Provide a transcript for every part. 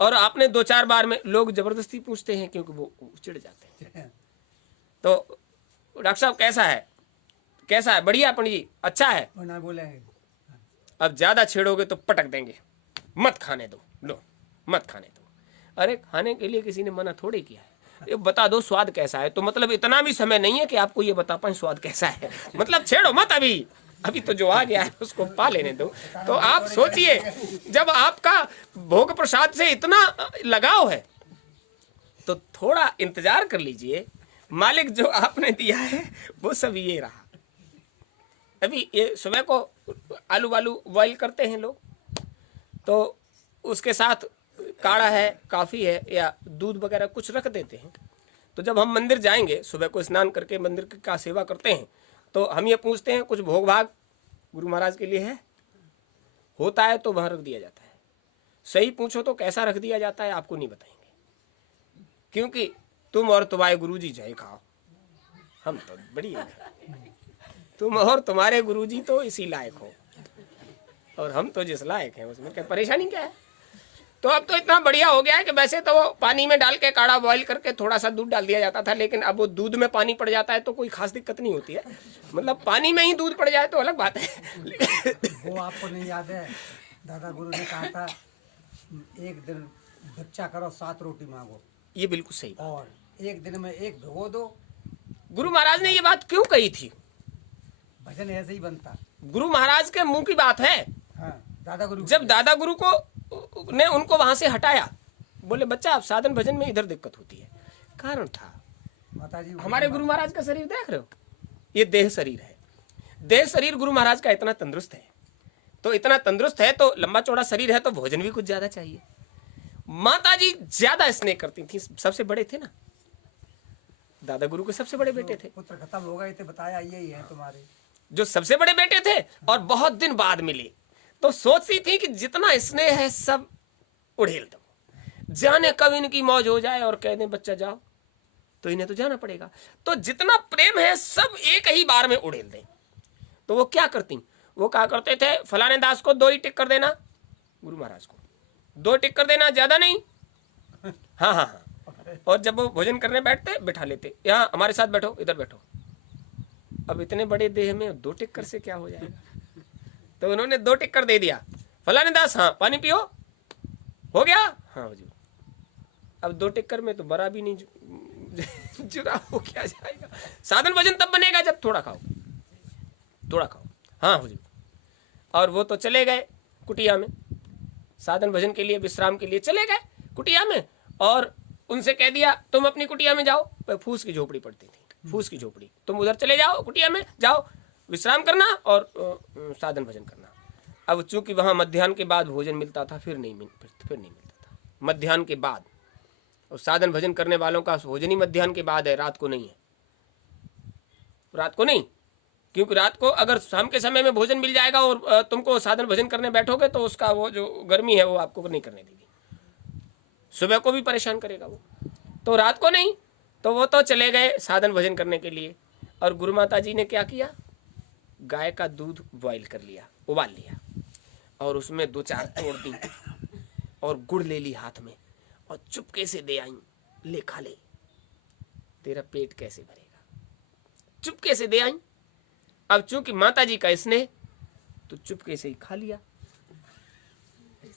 और आपने 2-4 बार में लोग जबरदस्ती पूछते हैं क्योंकि वो चिढ़ जाते हैं। तो डॉक्टर साहब कैसा है, कैसा है, बढ़िया पंडित जी, अच्छा है, बोलेंगे अब ज्यादा छेड़ोगे तो पटक देंगे, मत खाने दो, लो मत खाने दो। अरे खाने के लिए किसी ने मना थोड़े किया है, ये बता दो स्वाद कैसा है। तो मतलब इतना भी समय नहीं है कि आपको ये बता पाए स्वाद कैसा है, मतलब छेड़ो मत, अभी अभी तो जो आ गया है उसको पा लेने दो। तो आप सोचिए, जब आपका भोग प्रसाद से इतना लगाव है तो थोड़ा इंतजार कर लीजिए, मालिक जो आपने दिया है वो सब ये रहा। अभी ये सुबह को आलू वालू बॉईल करते हैं लोग, तो उसके साथ काढ़ा है, काफ़ी है या दूध वगैरह कुछ रख देते हैं। तो जब हम मंदिर जाएंगे, सुबह को स्नान करके मंदिर का सेवा करते हैं, तो हम ये पूछते हैं कुछ भोग भाग गुरु महाराज के लिए है, होता है तो वहाँ रख दिया जाता है। सही पूछो तो कैसा रख दिया जाता है आपको नहीं बताएंगे, क्योंकि तुम और तुम्हारे गुरुजी जय खाओ, हम तो बढ़िया, तुम और तुम्हारे गुरुजी तो इसी लायक हो और हम तो जिस लायक हैं उसमें क्या परेशानी क्या है। तो अब तो इतना बढ़िया हो गया है कि वैसे तो वो पानी में डाल के काढ़ा बॉईल करके थोड़ा सा दूध डाल दिया जाता था, लेकिन अब वो दूध में पानी पड़ जाता है तो कोई खास दिक्कत नहीं होती है, मतलब पानी में ही दूध पड़ जाए तो अलग बात है। वो आपको नहीं याद है, दादा गुरु ने कहा था एक दिन भिक्षा करो 7 रोटी मांगो, ये बिल्कुल सही बात, और एक दिन में एक भिगो दो। गुरु महाराज ने ये बात क्यों कही थी? भजन ऐसे ही बनता, गुरु महाराज के मुंह की बात है। हाँ, दादा गुरु जब दादा गुरु को ने उनको वहां से हटाया, बोले बच्चा आप साधन भजन में इधर दिक्कत होती है, कारण था माताजी हमारे गुरु महाराज का शरीर देख रहे हो, ये देह शरीर है, देह शरीर गुरु महाराज का इतना तंदुरुस्त है, तो इतना तंदुरुस्त है तो लंबा चौड़ा शरीर है तो भोजन भी कुछ ज्यादा चाहिए। माताजी ज्यादा स्नेह करती थी, सबसे बड़े थे ना, दादा गुरु के सबसे बड़े बेटे थे, पुत्र खत्म हो गए थे, बताया यही है तुम्हारे, जो सबसे बड़े बेटे थे और बहुत दिन बाद मिले, तो सोचती थी कि जितना स्नेह है सब उड़ेल दो, जाने कब इनकी मौज हो जाए और कह दें बच्चा जाओ, तो इन्हें तो जाना पड़ेगा, तो जितना प्रेम है सब एक ही बार में उड़ेल दें। तो वो क्या करती, वो क्या करते थे, फलाने दास को 2 ही टिक कर देना, गुरु महाराज को 2 टिक कर देना, ज्यादा नहीं, हाँ हाँ हाँ, और जब वो भोजन करने बैठते बिठा लेते, यहाँ हमारे साथ बैठो, इधर बैठो। अब इतने बड़े देह में 2 टिक्कर से क्या हो जाएगा, तो उन्होंने 2 टिक्कर दे दिया, फलाने दास हाँ पानी पियो, हो गया, हाँ हुजूर। अब 2 टिक्कर में तो बड़ा भी नहीं जुड़ा हो क्या जाएगा। साधन भजन तब बनेगा जब थोड़ा खाओ, थोड़ा खाओ, हाँ हुजूर। और वो तो चले गए कुटिया में, साधन भजन के लिए विश्राम के लिए चले गए कुटिया में, और उनसे कह दिया तुम अपनी कुटिया में जाओ, फूस की झोपड़ी पड़ती थी, फूस की झोपड़ी, तुम उधर चले जाओ कुटिया में, जाओ विश्राम करना और साधन भजन करना। अब चूंकि वहाँ मध्याह्न के बाद भोजन मिलता था, फिर नहीं मिलता था मध्याह्न के बाद, और साधन भजन करने वालों का भोजन ही मध्याह्न के बाद है, रात को नहीं है, रात को नहीं, क्योंकि रात को अगर शाम के समय में भोजन मिल जाएगा और तुमको साधन भजन करने बैठोगे तो उसका वो जो गर्मी है वो आपको नहीं करने देगी, सुबह को भी परेशान करेगा वो, तो रात को नहीं। तो वो तो चले गए साधन भजन करने के लिए, और गुरु माता जी ने क्या किया, गाय का दूध बॉईल कर लिया, उबाल लिया, और उसमें 2-4 तोड़ दी और गुड़ ले ली हाथ में और चुपके से दे आई, ले खा ले, तेरा पेट कैसे भरेगा, चुपके से दे आई। अब चूंकि माता जी का स्नेह, तो चुपके से ही खा लिया,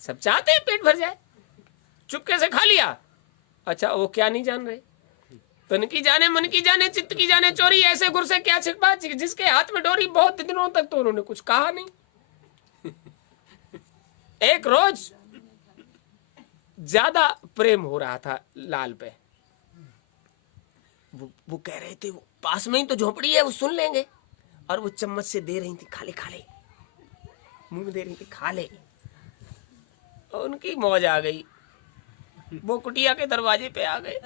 सब चाहते हैं पेट भर जाए, चुपके से खा लिया। अच्छा वो क्या नहीं जान रहे, तन की जाने मन की जाने चित्त की जाने चोरी, ऐसे गुर से क्या छिपा, जिसके हाथ में डोरी, बहुत दिनों तक तो उन्होंने कुछ कहा नहीं। एक रोज ज्यादा प्रेम हो रहा था लाल पे, वो कह रहे थे, वो पास में ही तो झोपड़ी है, वो सुन लेंगे, और वो चम्मच से दे रही थी, खा ले, मुंह में दे रही थी, खा ले, और उनकी मौज आ गई, वो कुटिया के दरवाजे पे आ गए,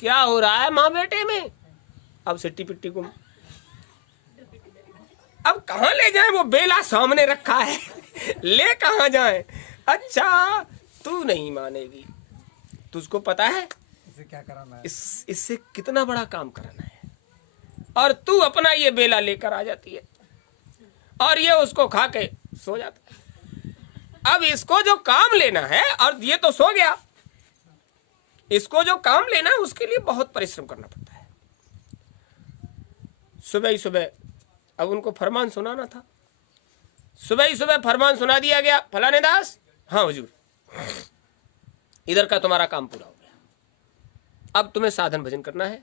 क्या हो रहा है माँ बेटे में, अब सिट्टी पिट्टी को अब कहाँ ले जाए, वो बेला सामने रखा है, ले कहाँ जाए। अच्छा तू नहीं मानेगी, तुझको पता है इसे क्या कराना है, इससे कितना बड़ा काम कराना है, और तू अपना ये बेला लेकर आ जाती है और ये उसको खा के सो जाता है। अब इसको जो काम लेना है, और ये तो सो गया, इसको जो काम लेना है उसके लिए बहुत परिश्रम करना पड़ता है। सुबह ही सुबह अब उनको फरमान सुनाना था, सुबह ही सुबह फरमान सुना दिया गया, फलाने दास, हाँ हुजूर, इधर का तुम्हारा काम पूरा हो गया, अब तुम्हें साधन भजन करना है,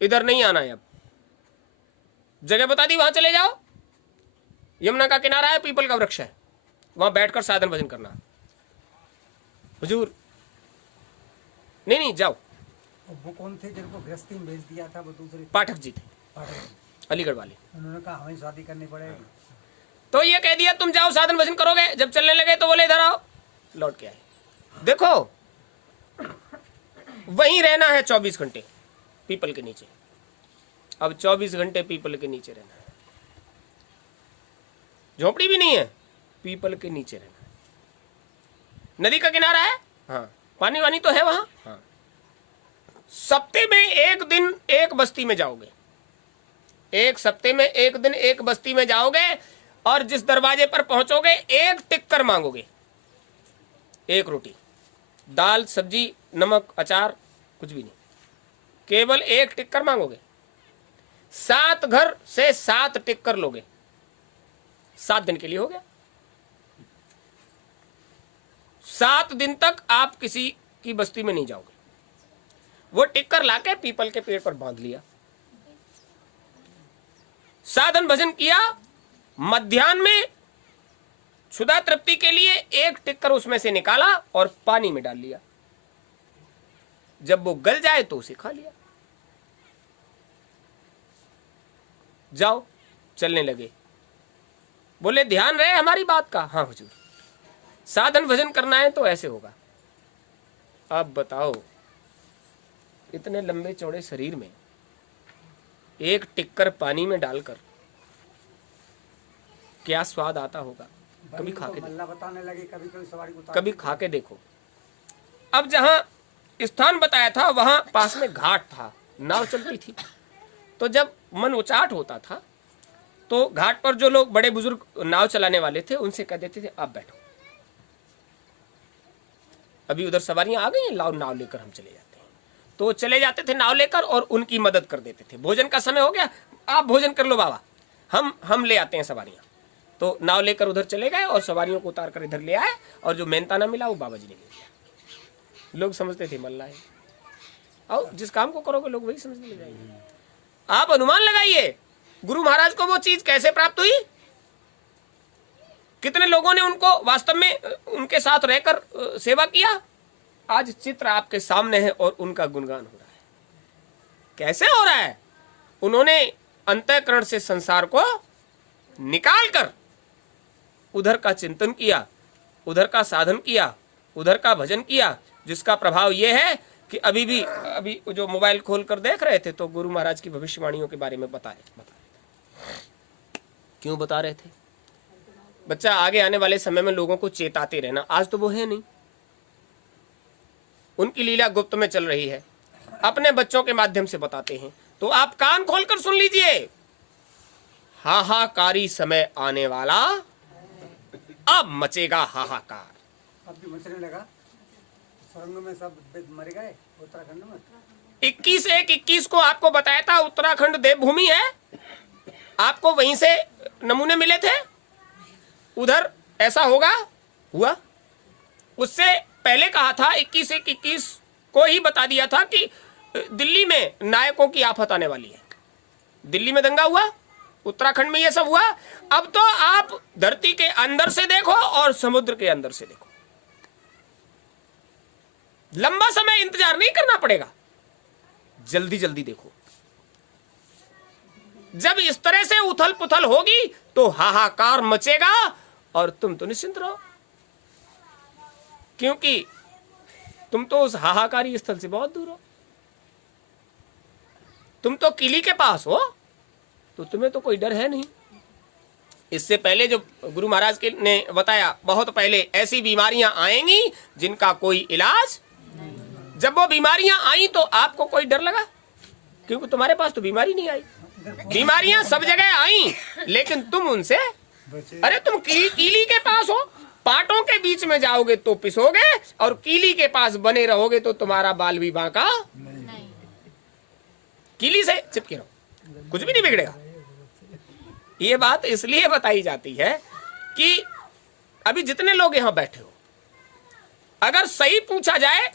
इधर नहीं आना है। अब जगह बता दी, वहां चले जाओ, यमुना का किनारा है, पीपल का वृक्ष है, वहां बैठकर साधन भजन करना। हुजूर नहीं जाओ। और वो कौन थे जिनको गृहस्थी में भेज दिया था? वो दूसरे पाठक जी थे, पाठक। अलीगढ़ वाले। उन्होंने कहा हमें शादी करनी पड़ेगी, तो ये कह दिया तुम जाओ साधन भजन करोगे। जब चलने लगे तो बोले इधर आओ, लौट के आए। देखो वहीं रहना है 24 घंटे पीपल के नीचे। अब 24 घंटे पीपल के नीचे रहना है, झोपड़ी भी नहीं है, पीपल के नीचे रहना है। नदी का किनारा है, हाँ, पानी वानी तो है वहां, हाँ। सप्ते में एक दिन एक बस्ती में जाओगे, एक सप्ते में एक दिन एक बस्ती में जाओगे, और जिस दरवाजे पर पहुंचोगे एक टिक्कर मांगोगे, एक रोटी, दाल सब्जी नमक अचार कुछ भी नहीं, केवल एक टिक्कर मांगोगे। 7 घर से 7 टिक्कर लोगे, 7 दिन के लिए हो गया। 7 दिन तक आप किसी की बस्ती में नहीं जाओगे। वो टिक्कर लाके पीपल के पेड़ पर बांध लिया, साधन भजन किया। मध्याह्न में क्षुधा तृप्ति के लिए एक टिक्कर उसमें से निकाला और पानी में डाल लिया, जब वो गल जाए तो उसे खा लिया। जाओ, चलने लगे। बोले ध्यान रहे हमारी बात का, हाँ हुजूर, साधन भजन करना है तो ऐसे होगा। अब बताओ, इतने लंबे चौड़े शरीर में एक टिक्कर पानी में डालकर क्या स्वाद आता होगा, कभी खा के मल्ला बताने लगे, कभी कभी सवारी उतार, कभी खा के देखो। अब जहां स्थान बताया था वहां पास में घाट था, नाव चलती थी, तो जब मन उचाट होता था तो घाट पर जो लोग बड़े बुजुर्ग नाव चलाने वाले थे उनसे कह देते थे आप बैठो, अभी उधर सवारियां आ गई हैं, लाओ नाव लेकर हम चले जाते हैं। तो चले जाते थे नाव लेकर और उनकी मदद कर देते थे। भोजन का समय हो गया, आप भोजन कर लो बाबा, हम ले आते हैं सवारियां। तो नाव लेकर उधर चले गए और सवारियों को उतार कर इधर ले आए, और जो मेहनताना मिला वो बाबा जी ने ले लिया। लोग समझते थे मल्ला है, और जिस काम को करोगे लोग वही समझने लग जाएंगे। आप अनुमान लगाइए गुरु महाराज को वो चीज कैसे प्राप्त हुई, कितने लोगों ने उनको वास्तव में उनके साथ रहकर सेवा किया। आज चित्र आपके सामने है और उनका गुणगान हो रहा है। कैसे हो रहा है? उन्होंने अंतःकरण से संसार को निकालकर उधर का चिंतन किया, उधर का साधन किया, उधर का भजन किया, जिसका प्रभाव यह है कि अभी जो मोबाइल खोल कर देख रहे थे तो गुरु महाराज की भविष्यवाणियों के बारे में बता क्यों बता रहे थे? बच्चा, आगे आने वाले समय में लोगों को चेताते रहना। आज तो वो है नहीं, उनकी लीला गुप्त में चल रही है, अपने बच्चों के माध्यम से बताते हैं। तो आप कान खोलकर सुन लीजिए, हाहाकारी समय आने वाला, अब मचेगा हाहाकार। अब भी मचने लगा, सुरंग में सब मर गए उत्तराखंड में। 21/1/21 को आपको बताया था उत्तराखंड देवभूमि है, आपको वहीं से नमूने मिले थे, उधर ऐसा होगा, हुआ। उससे पहले कहा था 21/1/21 को ही बता दिया था कि दिल्ली में नायकों की आफत आने वाली है। दिल्ली में दंगा हुआ, उत्तराखंड में ये सब हुआ। अब तो आप धरती के अंदर से देखो और समुद्र के अंदर से देखो, लंबा समय इंतजार नहीं करना पड़ेगा, जल्दी जल्दी देखो। जब इस तरह से उथल पुथल होगी तो हाहाकार मचेगा, और तुम तो निश्चिंत रहो, क्योंकि तुम तो उस हाहाकारी स्थल से बहुत दूर हो। तुम तो किली के पास हो, तो तुम्हें तो कोई डर है नहीं। इससे पहले जो गुरु महाराज के ने बताया, बहुत पहले ऐसी बीमारियां आएंगी जिनका कोई इलाज। जब वो बीमारियां आई तो आपको कोई डर लगा, क्योंकि तुम्हारे पास तो बीमारी नहीं आई। बीमारियां सब जगह आई, लेकिन तुम उनसे, अरे तुम कीली के पास हो, पाटों के बीच में जाओगे तो पिसोगे, और कीली के पास बने रहोगे तो तुम्हारा बाल भी बांका नहीं। कीली से चिपके रहो, कुछ भी नहीं बिगड़ेगा। ये बात इसलिए बताई जाती है कि अभी जितने लोग यहां बैठे हो, अगर सही पूछा जाए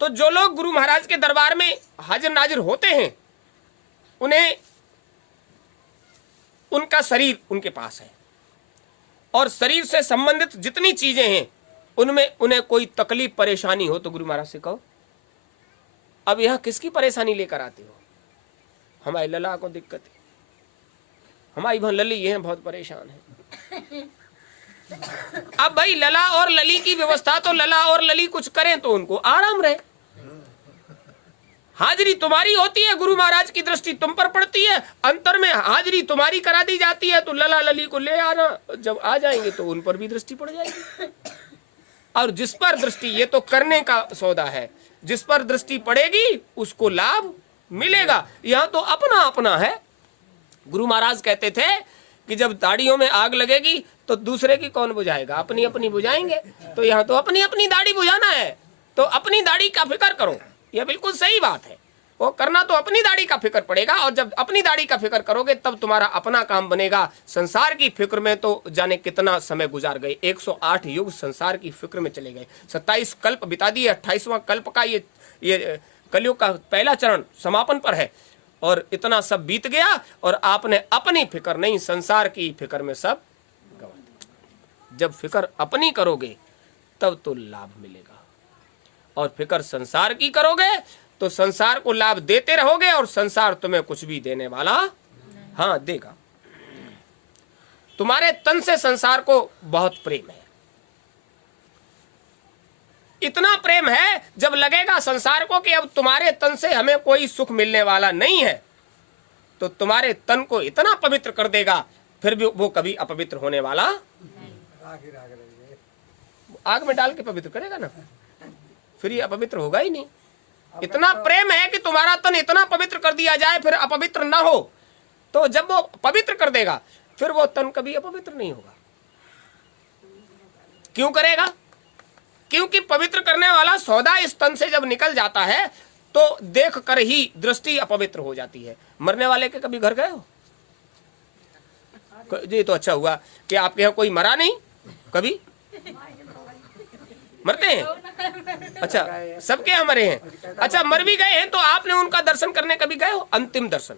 तो जो लोग गुरु महाराज के दरबार में हाजिर नाजिर होते हैं, उन्हें उनका शरीर उनके पास है, और शरीर से संबंधित जितनी चीजें हैं उनमें उन्हें कोई तकलीफ परेशानी हो तो गुरु महाराज से कहो। अब यहां किसकी परेशानी लेकर आते हो? हमारी लला को दिक्कत है, हमारी बहन लली ये हैं बहुत परेशान है। अब भाई लला और लली की व्यवस्था, तो लला और लली कुछ करें तो उनको आराम रहे। हाजिरी तुम्हारी होती है, गुरु महाराज की दृष्टि तुम पर पड़ती है, अंतर में हाजिरी तुम्हारी करा दी जाती है, तो लला लली को ले आना, जब आ जाएंगे तो उन पर भी दृष्टि पड़ जाएगी। और जिस पर दृष्टि, ये तो करने का सौदा है, जिस पर दृष्टि पड़ेगी उसको लाभ मिलेगा। यहां तो अपना अपना है। गुरु महाराज कहते थे कि जब दाढ़ियों में आग लगेगी तो दूसरे की कौन बुझाएगा, अपनी अपनी बुझाएंगे। तो यहाँ तो अपनी अपनी दाढ़ी बुझाना है, तो अपनी दाढ़ी का फिक्र करो। यह बिल्कुल सही बात है, वो करना तो अपनी दाढ़ी का फिक्र पड़ेगा, और जब अपनी दाढ़ी का फिक्र करोगे तब तुम्हारा अपना काम बनेगा। संसार की फिक्र में तो जाने कितना समय गुजार गए, 108 युग संसार की फिक्र में चले गए, 27 कल्प बिता दिए, 28वां कल्प का ये कलयुग का पहला चरण समापन पर है, और इतना सब बीत गया, और आपने अपनी फिक्र नहीं, संसार की फिक्र में सब गंवा दिया। जब फिक्र अपनी करोगे तब तो लाभ मिलेगा, और फिक्र संसार की करोगे तो संसार को लाभ देते रहोगे, और संसार तुम्हें कुछ भी देने वाला हाँ देगा। तुम्हारे तन से संसार को बहुत प्रेम है, इतना प्रेम है जब लगेगा संसार को कि अब तुम्हारे तन से हमें कोई सुख मिलने वाला नहीं है, तो तुम्हारे तन को इतना पवित्र कर देगा, फिर भी वो कभी अपवित्र होने वाला आग में डाल के पवित्र करेगा ना, फिर ये अपवित्र होगा ही नहीं। इतना प्रेम है कि तुम्हारा तन इतना पवित्र कर दिया जाए फिर अपवित्र ना हो, तो जब वो पवित्र कर देगा फिर वो तन कभी अपवित्र नहीं होगा। क्यों करेगा? क्योंकि पवित्र करने वाला सौदा इस तन से जब निकल जाता है तो देख कर ही दृष्टि अपवित्र हो जाती है। मरने वाले के कभी घर गए हो? जी तो अच्छा हुआ कि आपके यहाँ कोई मरा नहीं। कभी मरते हैं? अच्छा, सबके यहाँ मरे हैं। अच्छा, मर भी गए हैं तो आपने उनका दर्शन करने कभी गए हो? अंतिम दर्शन,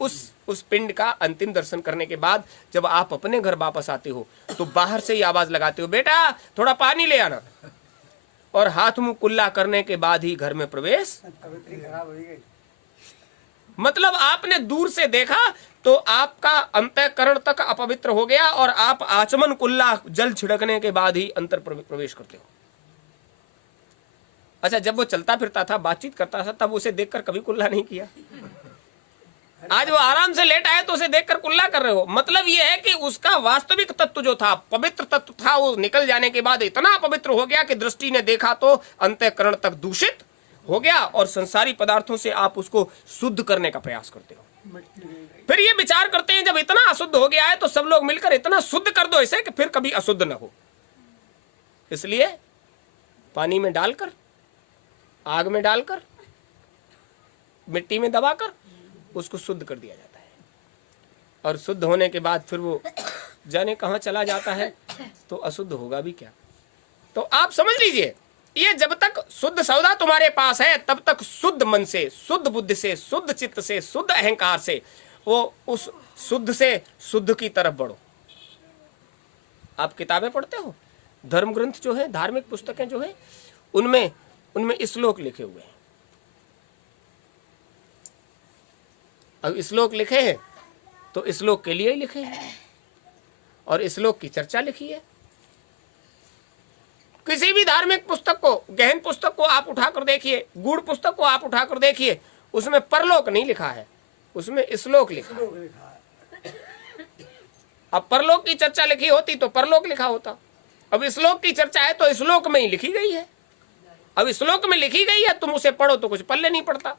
उस पिंड का अंतिम दर्शन करने के बाद जब आप अपने घर वापस आते हो तो बाहर से ही आवाज लगाते हो, बेटा थोड़ा पानी ले आना, और हाथ मुंह कुल्ला करने के बाद ही घर में प्रवेश। मतलब आपने दूर से देखा तो आपका अंतःकरण तक अपवित्र हो गया, और आप आचमन कुल्ला जल छिड़कने के बाद ही अंतर प्रवेश करते हो। अच्छा, जब वो चलता फिरता था, बातचीत करता था, तब उसे देखकर कभी कुल्ला नहीं किया। आज वो आराम से लेट आए तो उसे देखकर कुल्ला कर रहे हो। मतलब ये है कि उसका वास्तविक तत्व जो था, पवित्र तत्व था, वो निकल जाने के बाद इतना पवित्र हो गया कि दृष्टि ने देखा तो अंतःकरण तक दूषित हो गया, और संसारी पदार्थों से आप उसको शुद्ध करने का प्रयास करते हो। फिर ये विचार करते हैं जब इतना अशुद्ध हो गया है तो सब लोग मिलकर इतना शुद्ध कर दो इसे कि फिर कभी अशुद्ध न हो। इसलिए पानी में डालकर, आग में डालकर, मिट्टी में दबाकर उसको शुद्ध कर दिया जाता है, और शुद्ध होने के बाद फिर वो जाने कहां चला जाता है, तो अशुद्ध होगा भी क्या। तो आप समझ लीजिए, ये जब तक शुद्ध सौदा तुम्हारे पास है तब तक शुद्ध मन से, शुद्ध बुद्धि से, शुद्ध चित्त से, शुद्ध अहंकार से वो उस शुद्ध से शुद्ध की तरफ बढ़ो। आप किताबें पढ़ते हो, धर्म ग्रंथ जो है, धार्मिक पुस्तकें जो है, उनमें श्लोक लिखे हुए हैं। अब श्लोक लिखे हैं तो श्लोक के लिए ही लिखे हैं, और श्लोक की चर्चा लिखी है। किसी भी धार्मिक पुस्तक को, गहन पुस्तक को आप उठाकर देखिए, गूढ़ पुस्तक को आप उठाकर देखिए, उसमें परलोक नहीं लिखा है, उसमें श्लोक लिखा है। अब परलोक की चर्चा लिखी होती तो परलोक लिखा होता। अब श्लोक की चर्चा है तो श्लोक में ही लिखी गई है। अब श्लोक में लिखी गई है, तुम उसे पढ़ो तो कुछ पल्ले नहीं पड़ता।